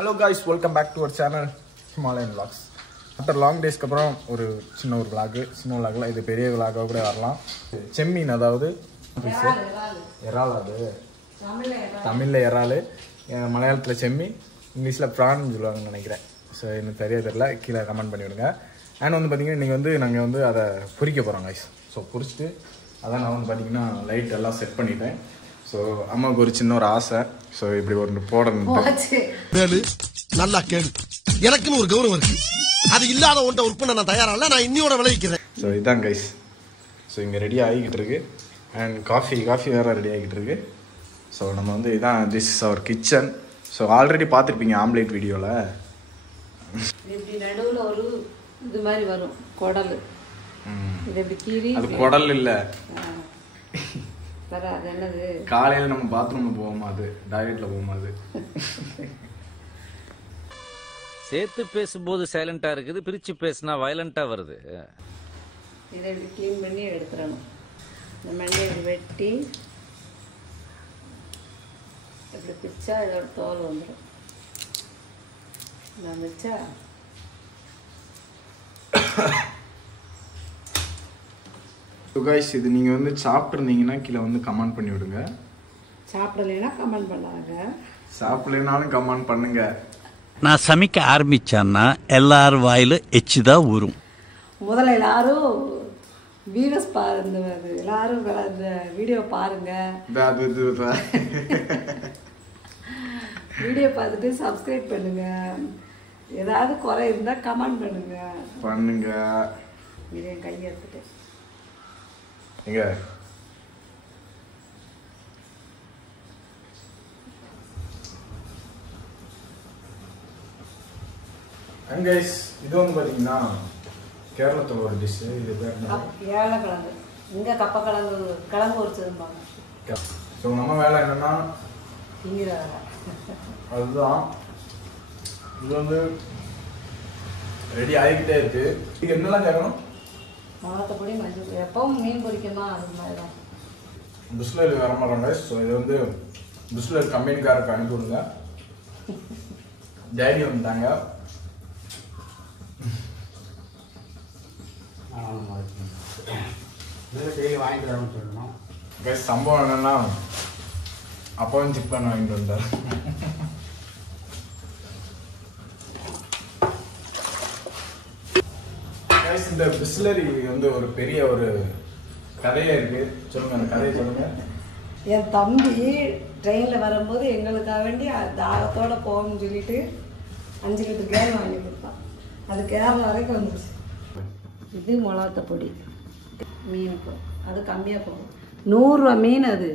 Hello guys, welcome back to our channel Himalayan Vlogs. After long days அப்புறம் ஒரு சின்ன vlog இது பெரிய vlog-ஆ கூட வரலாம். செம்மீன் அதாவது இறால் அது தமிழ்ல இறால் மலையாளத்துல செம்மீன் இங்கிலீஷ்ல பிரான் சொல்லுவாங்கன்னு நினைக்கிறேன். ஸோ எனக்கு தெரியல கீழே கமெண்ட் பண்ணி விடுங்க. அண்ட் வந்து பார்த்தீங்கன்னா இன்றைக்கி வந்து நாங்கள் வந்து அதை பொரிக்க போகிறோம் guys. ஸோ பொரிச்சிட்டு அதான் நான் வந்து பார்த்தீங்கன்னா லைட் எல்லாம் செட் பண்ணிட்டேன். ஸோ அம்மாவுக்கு ஒரு சின்ன ஒரு ஆசை. ஸோ இப்படி ஒன்று போடணும். நல்லா கேளு, எனக்குன்னு ஒரு கௌரவம் இருக்கு. அது இல்லாத ஒன்றை ஒர்க் பண்ண நான் தயாரா இல்லை. நான் இன்னியோட விளைவிக்கிறேன். ஸோ இதுதான் கைஸ். ஸோ இங்கே ரெடி ஆகிக்கிட்டு இருக்கு. அண்ட் காஃபி வேறு ரெடி ஆகிக்கிட்டு இருக்கு. ஸோ நம்ம வந்து இதான் this is our kitchen. So already பார்த்துருப்பீங்க ஆம்லேட் வீடியோவில். இப்படி நடுவில் ஒரு இது மாதிரி வரும் குடல். இது எப்படி கீறி அது குடல் இல்லை, அது என்னது? காலையில் நம்ம பாத்ரூமில் போவோமா, அது டாய்லெட்டில் போவோமா அது. சேர்த்து பேசும்போது சைலண்டா இருக்குது, பிரிச்சு பேசினா வயலண்டா வருது. இதை இப்படி க்ளீன் பண்ணி எடுத்துடணும். இந்த மண்டையை இப்படி வெட்டி இப்படி பிச்சா இதோட தோல் வந்துடும். நான் வச்சா கைஸ் இது நீங்கள் வந்து சாப்பிட்ருந்தீங்கன்னா கீழே வந்து கமெண்ட் பண்ணி விடுங்க. சாப்பிடலைன்னா கமெண்ட் பண்ணாங்க, சாப்பிடலைனாலும் கமெண்ட் பண்ணுங்க. நான் சமைக்க ஆரம்பிச்சேன்னா எல்லாரும் வாயில எச்சுதான் ஊறும். முதல்ல எல்லாரும் வீவஸ் பாருங்க, எல்லாரும் இந்த வீடியோ பாருங்க. வீடியோ பார்த்துட்டு சப்ஸ்கிரைப் பண்ணுங்க. ஏதாவது குறை இருந்தால் கமெண்ட் பண்ணுங்க. இது என் கையை எடுத்துட்டு எங்க கைஸ் இது வந்து பார்த்தீங்கன்னா கேரளத்தில் ஒரு டிஷ். இது பேர் ஏழைக்கிழங்கு. இங்கே கிழங்கு உரிச்சதும்பாங்க. ஸோ நம்ம வேலை என்னன்னா திங்கிற வேலை அதுதான். இது வந்து ரெடி ஆகிக்கிட்டே இருக்கு. இது என்னெல்லாம் கேட்கணும்? மிளகாத்தூள், மஞ்சள், எப்பவும் மீன் பொரிக்கமா அது மாதிரி தான். பிஸ்லரி வர மாட்டோம் கைஸ். ஸோ இது வந்து பிஸ்லரி கம்பெனிக்காரருக்கு அனுப்பி விடுங்க. டேடி வந்துட்டாங்க. கைஸ் சம்பவம் என்னன்னா அப்பாவும் சிக்கன் வாங்கிட்டு வந்தார். இந்த பிஸ்லரி வந்து ஒரு பெரிய ஒரு கதையே இருக்கு. சொல்லுங்க, அந்த கதையை சொல்லுங்க. என் தம்பி ட்ரெயினில் வரும்போது எங்களுக்காக வேண்டி தாகத்தோட போகணும்னு சொல்லிட்டு 5 லிட்டர் கேன் வாங்கி கொடுத்தான். அது கேரளா வரைக்கும் வந்துச்சு. இது மிளகாத்த பொடி மீனுக்கு அது கம்மியாக போகும். 100 ரூபா மீன். அது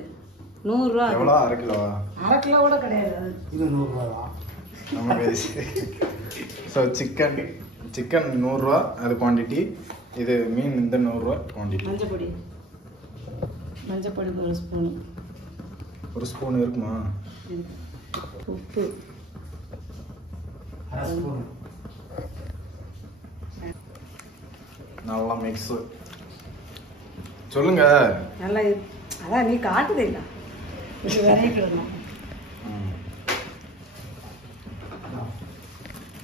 100 ரூபா. எவ்வளோ? அரை கிலோவா? அரை கிலோ கூட கிடையாது. அது இது 100 ரூபா தான். ஸோ சிக்கன் 100 ரூபா அது குவான்டிட்டி. இது மீன் இந்த 100 ரூபா குவான்டிட்டி. மஞ்சப்பொடி 1 ஸ்பூனு. 1 ஸ்பூன் இருக்குமா? உப்பு நல்லா மிக்ஸ். சொல்லுங்க. நல்லா. அதான் நீ காட்டுதே இல்லை. இது விளையிடணும்.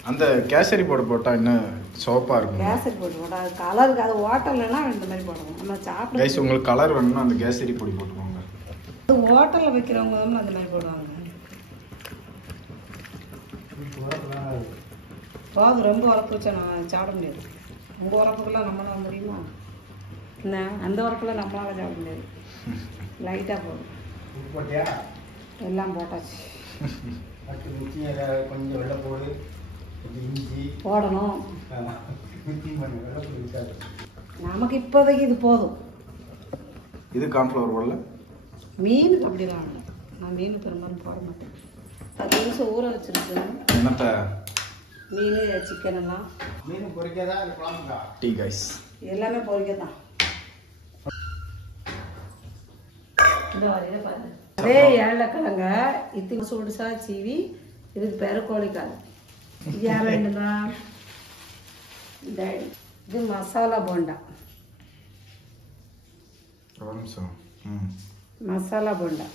அந்த கேசரி போட்டா இன்னும் சோப்பா இருக்கும். கேசரி போட்டு அது கலருக்கு அது ஹோட்டல்லனா இந்த மாதிரி போடணும். நம்ம சாப்பிட கைஸ் உங்களுக்கு கலர் வேணும்னா அந்த கேசரி பொடி போட்டுக்கோங்க. அது ஹோட்டலில் வைக்கிறவங்க தான் அந்த மாதிரி போடுவாங்க. போது ரொம்ப உரப்பு வச்சா நான் சாப்பிட முடியாது. உங்கள் உரப்புக்கெல்லாம் நம்மளால முடியுமா? என்ன அந்த உரப்புல நம்மளால சாப்பிட முடியாது. லைட்டாக போடும். எல்லாம் போட்டாச்சு. கொஞ்சம் வெள்ளை போடு, போடணும். நமக்கு இப்போதைக்கு இது போதும். இது கார்ன்ஃப்ளவர் போடல. மீனுக்கு அப்படிலாம் இல்லை. நான் மீன் பெரும்பாலும் போட மாட்டேன். 10 நிமிஷம் ஊற வச்சிருக்கு. என்னத்த? மீன், சிக்கன் எல்லாம். மீன் பொரிக்கதா இல்லை குழம்புக்கா? டீ கைஸ் எல்லாமே பொரிக்கத்தான். இந்த வரையில பாருங்க. அதே ஏழைக்கிழங்க இது சுடுசா சீவி. இதுக்கு பேர் கோழிக்கால். இது யார் வேண்டுமா? இது மசாலா போண்டா. நிமிஷம். மசாலா போண்டா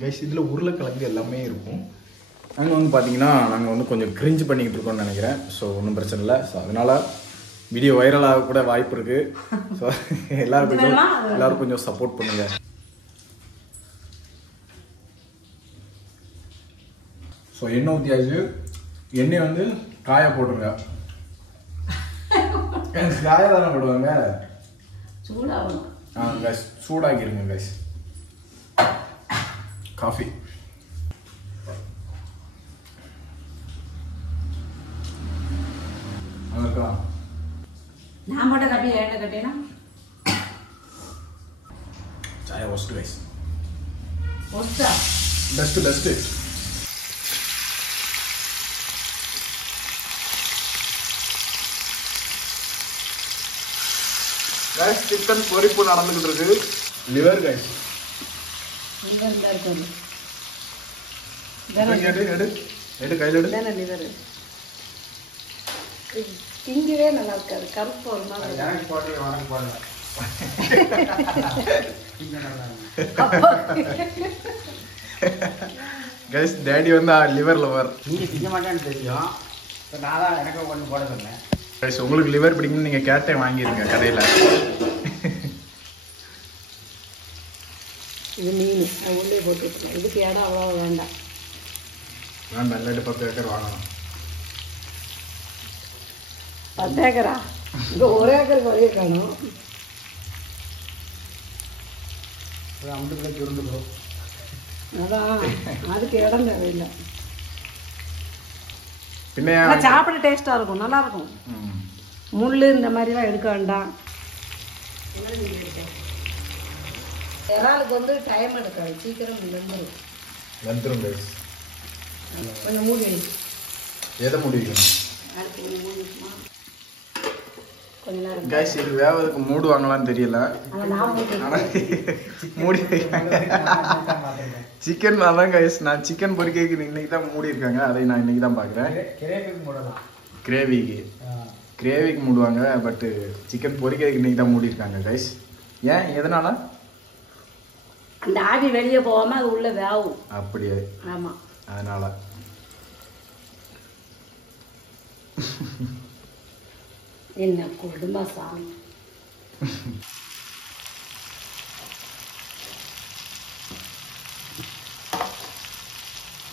கைஸ் இதில் உருளைக்கிழங்கு எல்லாமே இருக்கும். அங்கே வந்து பார்த்தீங்கன்னா நாங்கள் வந்து கொஞ்சம் கிரிஞ்சு பண்ணிக்கிட்டு இருக்கோம்னு நினைக்கிறேன். ஸோ ஒன்றும் பிரச்சனை இல்லை. ஸோ அதனால் வீடியோ வைரலாக கூட வாய்ப்பு இருக்குது. ஸோ எல்லோரும் கொஞ்சம் சப்போர்ட் பண்ணுங்கள். ஸோ எண்ணெய் ஊற்றியாச்சு. எண்ணெய் வந்து காய போட்டுருங்க. காய தானே போடுவாங்க. சூடாகணும். கைஸ் சூடாக்கிடுங்க கைஸ். காஃபி இருக்கலாம். நான் மட்டும் கட்டி ஏட்ட கட்டினா சாயா ஒஸ்ட் கைஸ். ஒஸ்டா பெஸ்ட் பெஸ்ட். கைஸ் சிக்கன் பொரிப்பு நடந்துகிட்டு இருக்கு. Liver guys. லிவர் இருக்கு. எடு கையில் எடு. தான லிவர். திங்கவே நல்லா இருக்காது. கருப்பு ஒரு மாதிரி. எனக்கு போட்டு உனக்கு போடல. கைஸ் டேடி வந்து லிவர் லவர். நீங்க திங்க மாட்டேன்னு தெரியும். நான் தான் எனக்கு ஒன்று போட சொன்னேன். கைஸ் உங்களுக்கு லிவர் பிடிக்கும்னு நீங்கள் கேட்டே வாங்கிடுங்க கடையில். இது மீன் அது உள்ளே போட்டுருக்கேன். இதுக்கு இடம் அவ்வளோ வேண்டாம். வேண்டாம் இல்லாட்டி 10 ஏக்கர் வாங்கணும். 10 ஏக்கரா? இங்கே 1 ஏக்கருக்கு வரைய காணும். அமுட்டுக்குள்ளே சுருண்டுக்கும். அதான் அதுக்கு இடம் தேவையில்லை. பின்ன சாப்பிட டேஸ்ட்டாக இருக்கும். நல்லா இருக்கும். முள் இந்த மாதிரிலாம் எடுக்க வேண்டாம். இறாலுக்கு வந்து டைம் எடுக்காது. சீக்கிரம் வந்துடும் கைஸ். கொஞ்சம் மூடி எதை முடிக்கணும் கொஞ்ச நேரம் கைஸ். இது வேவதுக்கு மூடுவாங்களான்னு தெரியல. மூடி சிக்கன் தான் கைஸ். நான் சிக்கன் பொரிக்கைக்கு இன்னைக்கு தான் மூடி இருக்காங்க. அதை நான் இன்னைக்கு தான் பார்க்குறேன். கிரேவிக்கு மூடுவாங்க. பட்டு சிக்கன் பொரிக்கிறதுக்கு இன்னைக்கு தான் மூடி இருக்காங்க கைஸ். ஏன் எதனால? அந்த ஆவி வெளியே போகாம அது உள்ள வேவும். அப்படியே. ஆமா அதனால என்ன கொடுமை சாமி.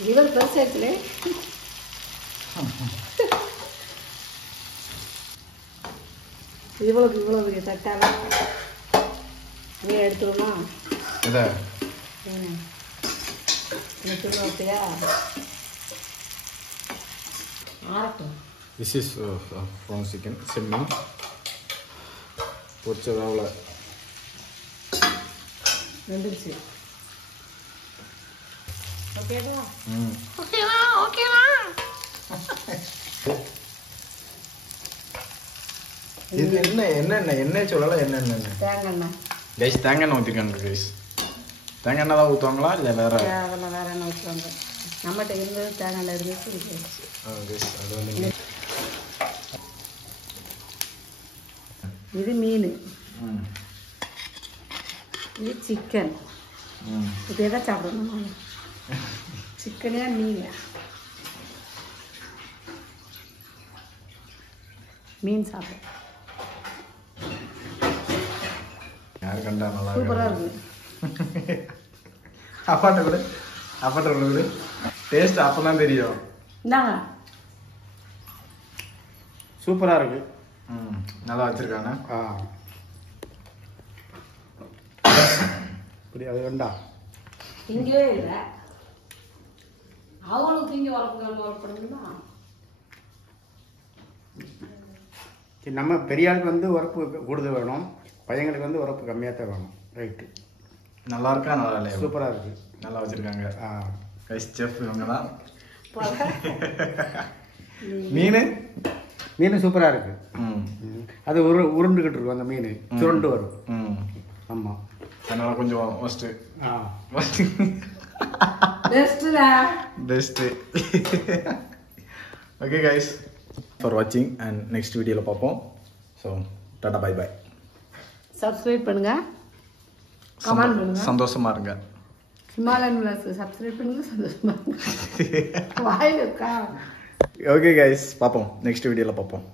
இவர் பெருசாச்சுலே. இவ்வளவு தட்டால நீ எடுத்துருமா? இதை சொல்லுவாப்பியா? ஆரட்டும். திஸ் இஸ் ஃப்ரான் சிக்கன் செம்மீன் பொரிச்ச வேவலை வெந்துருச்சு. ஓகேவா? இது என்ன எண்ணெய் சொல்லலாம். என்ன தேங்காய் எண்ணெய் கைஸ்? தேங்காய் எண்ணெய் ஊற்றிருக்காங்க கைஸ். தேங்காய் எண்ணெய் தான் ஊற்றுவாங்களா இல்லை வேற? அதெல்லாம் வேற எண்ணெய் ஊற்றுவாங்க. நம்மகிட்ட இருந்தது தேங்காய் எண்ணெய் இருந்துச்சு. கைஸ் அது வந்து இது மீன், இது சிக்கன். இது எதை சாப்பிடணும்? சிக்கனே மீன். மீன் சாப்பிட யாரு கண்டா நல்லா சூப்பராக இருக்கு. அப்பாட்ட கூட டேஸ்ட் அப்போ தான் தெரியும். இந்தாங்க. சூப்பராக இருக்கு. நல்லா வச்சிருக்காங்க. இப்படி அது வேண்டா திங்கவே இல்லை. அவங்களும் திங்க வளர்க்கணுமா? நம்ம பெரிய ஆளுக்கு வந்து உரப்பு கூடுதல் வேணும், பையங்களுக்கு வந்து உரப்பு கம்மியாக தான் வேணும். ரைட்டு. நல்லா இருக்கா நல்லா இல்லையா? சூப்பராக இருக்கு. நல்லா வச்சிருக்காங்க. கைஸ் செஃப் இவங்க தான். மீன் சூப்பராக இருக்கு. அது உருண்டுகிட்டு இருக்கும். அந்த மீன் சுருண்டு வரும். ஆமாம். அதனால கொஞ்சம் first best. Okay guys, for வாட்சிங் அண்ட் நெக்ஸ்ட் வீடியோவில் பார்ப்போம். So tata bye bye. Subscribe பண்ணுங்க, கமெண்ட் பண்ணுங்க, சந்தோஷமா இருங்க. ஹிமாலயன் விலாஸ் சப்ஸ்கிரைப் பண்ணுங்க, சந்தோஷமா வாயில் இருக்கா. ஓகே கைஸ், பார்ப்போம் நெக்ஸ்ட் வீடியோவில் பார்ப்போம்.